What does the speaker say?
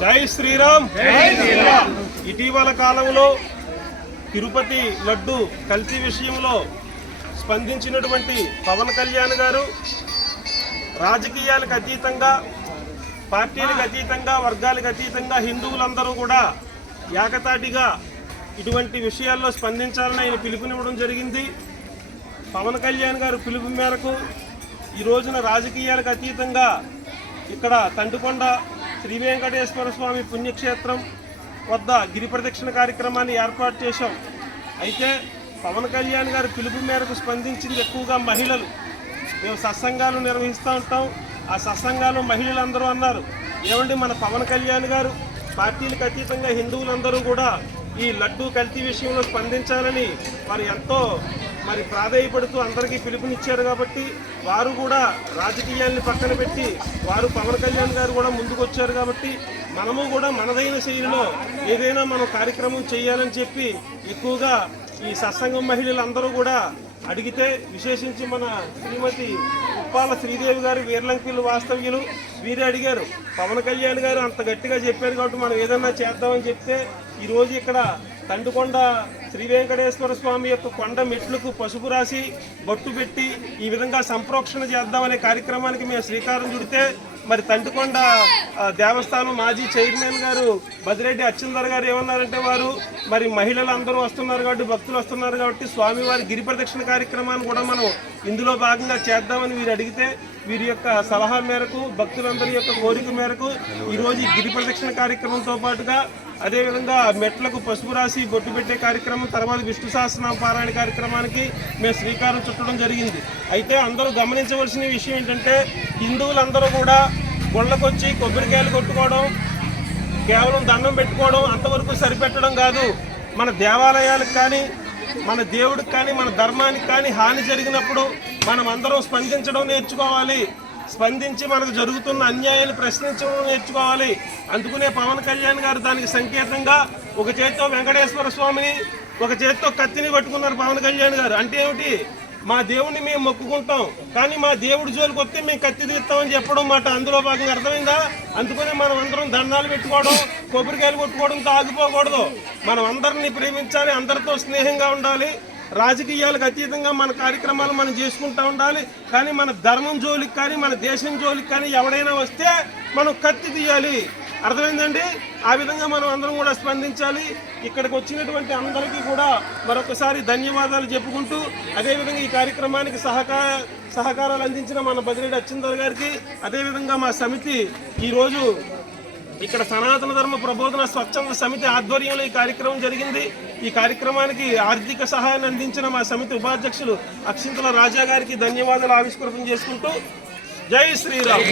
జై శ్రీరామ్. ఇటీవల కాలంలో తిరుపతి లడ్డు కల్తీ విషయంలో స్పందించినటువంటి పవన్ కళ్యాణ్ గారు రాజకీయాలకు అతీతంగా, పార్టీలకు అతీతంగా, వర్గాలకు అతీతంగా హిందువులందరూ కూడా ఏకతాటిగా ఇటువంటి విషయాల్లో స్పందించాలని ఆయన పిలుపునివ్వడం జరిగింది. పవన్ కళ్యాణ్ గారు పిలుపు మేరకు ఈ రోజున రాజకీయాలకు అతీతంగా ఇక్కడ తండుకొండ శ్రీ వెంకటేశ్వర స్వామి పుణ్యక్షేత్రం వద్ద గిరి ప్రదక్షిణ కార్యక్రమాన్ని ఏర్పాటు చేశాం. అయితే పవన్ కళ్యాణ్ గారు పిలుపు మేరకు స్పందించింది ఎక్కువగా మహిళలు. మేము సత్సంగాలు నిర్వహిస్తూ ఉంటాం. ఆ సత్సంగాలు మహిళలందరూ అన్నారు, ఏమండి మన పవన్ కళ్యాణ్ గారు పార్టీలకు అతీతంగా హిందువులందరూ కూడా ఈ లడ్డూ కల్తీ విషయంలో స్పందించాలని వారు ఎంతో ప్రాధేయపడుతూ అందరికీ పిలుపునిచ్చారు. కాబట్టి వారు కూడా రాజకీయాన్ని పక్కన పెట్టి వారు పవన్ కళ్యాణ్ గారు కూడా ముందుకు వచ్చారు. కాబట్టి మనము కూడా మనదైన శైలిలో ఏదైనా మనం కార్యక్రమం చేయాలని చెప్పి ఎక్కువగా ఈ సత్సంగం మహిళలందరూ కూడా అడిగితే, విశేషించి మన శ్రీమతి ఉప్పాల శ్రీదేవి గారు వీర్లంకిలు వాస్తవ్యులు వీరే అడిగారు. పవన్ కళ్యాణ్ గారు అంత గట్టిగా చెప్పారు కాబట్టి మనం ఏదన్నా చేద్దామని చెప్తే ఈరోజు ఇక్కడ తండుకొండ శ్రీ వెంకటేశ్వర స్వామి యొక్క కొండ మెట్లకు పసుపు రాసి బొట్టు పెట్టి ఈ విధంగా సంప్రోక్షణ చేద్దామనే కార్యక్రమానికి మేము శ్రీకారం చుడితే తండుకొండ దేవస్థానం మాజీ చైర్మన్ గారు బదిరెడ్డి అచ్చిందర్ గారు ఏమన్నారంటే, వారు మహిళలు అందరూ వస్తున్నారు కాబట్టి, భక్తులు వస్తున్నారు కాబట్టి స్వామివారి గిరి ప్రదక్షిణ కార్యక్రమాన్ని కూడా మనం ఇందులో భాగంగా చేద్దామని వీరు అడిగితే, వీరి యొక్క సలహా మేరకు, భక్తులందరి యొక్క కోరిక మేరకు ఈరోజు ఈ గిరి ప్రదక్షిణ కార్యక్రమంతో పాటుగా అదేవిధంగా మెట్లకు పసుపు రాసి బొట్టు పెట్టే కార్యక్రమం, తర్వాత విష్ణు సహస్రనామ పారాయణ కార్యక్రమానికి మేము శ్రీకారం చుట్టడం జరిగింది. అయితే అందరూ గమనించవలసిన విషయం ఏంటంటే, హిందువులందరూ కూడా గుళ్ళకొచ్చి కొబ్బరికాయలు కొట్టుకోవడం, కేవలం దండం పెట్టుకోవడం అంతవరకు సరిపెట్టడం కాదు. మన దేవాలయాలకు కానీ, మన దేవుడికి కానీ, మన ధర్మానికి కానీ హాని జరిగినప్పుడు మనం అందరం స్పందించడం నేర్చుకోవాలి. స్పందించి మనకు జరుగుతున్న అన్యాయాన్ని ప్రశ్నించడం నేర్చుకోవాలి. అందుకునే పవన్ కళ్యాణ్ గారు దానికి సంకేతంగా ఒక చేత్తో వెంకటేశ్వర స్వామిని, ఒక చేత్తో కత్తిని పట్టుకున్నారు పవన్ కళ్యాణ్ గారు. అంటే ఏమిటి, మా దేవుడిని మేము మొక్కుకుంటాం కానీ మా దేవుడి జోలికి వస్తే మేము కత్తి తీస్తామని చెప్పడం మాట అందులో భాగంగా అర్థమైందా? అందుకనే మనం అందరం దండాలు పెట్టుకోవడం, కొబ్బరికాయలు కొట్టుకోవడంతో ఆగిపోకూడదు. మనం అందరినీ ప్రేమించాలి, అందరితో స్నేహంగా ఉండాలి. రాజకీయాలకు అతీతంగా మన కార్యక్రమాలు మనం చేసుకుంటూ ఉండాలి. కానీ మన ధర్మం జోలికి కానీ, మన దేశం జోలికి కానీ ఎవడైనా వస్తే మనం కత్తి తీయాలి. అర్థమైందండి? ఆ విధంగా మనం అందరం కూడా స్పందించాలి. ఇక్కడికి వచ్చినటువంటి అందరికీ కూడా మరొకసారి ధన్యవాదాలు చెప్పుకుంటూ, అదేవిధంగా ఈ కార్యక్రమానికి సహకారాలు అందించిన మన బదిరెడ్డి అచ్చిందర్ గారికి, అదేవిధంగా మా సమితి ఈరోజు ఇక్కడ సనాతన ధర్మ ప్రబోధన స్వచ్ఛంద సమితి ఆధ్వర్యంలో ఈ కార్యక్రమం జరిగింది. ఈ కార్యక్రమానికి ఆర్థిక సహాయాన్ని అందించిన మా సమితి ఉపాధ్యక్షులు అక్షింతల రాజా గారికి ధన్యవాదాలు ఆవిష్కృతం చేసుకుంటూ, జై శ్రీరామ్.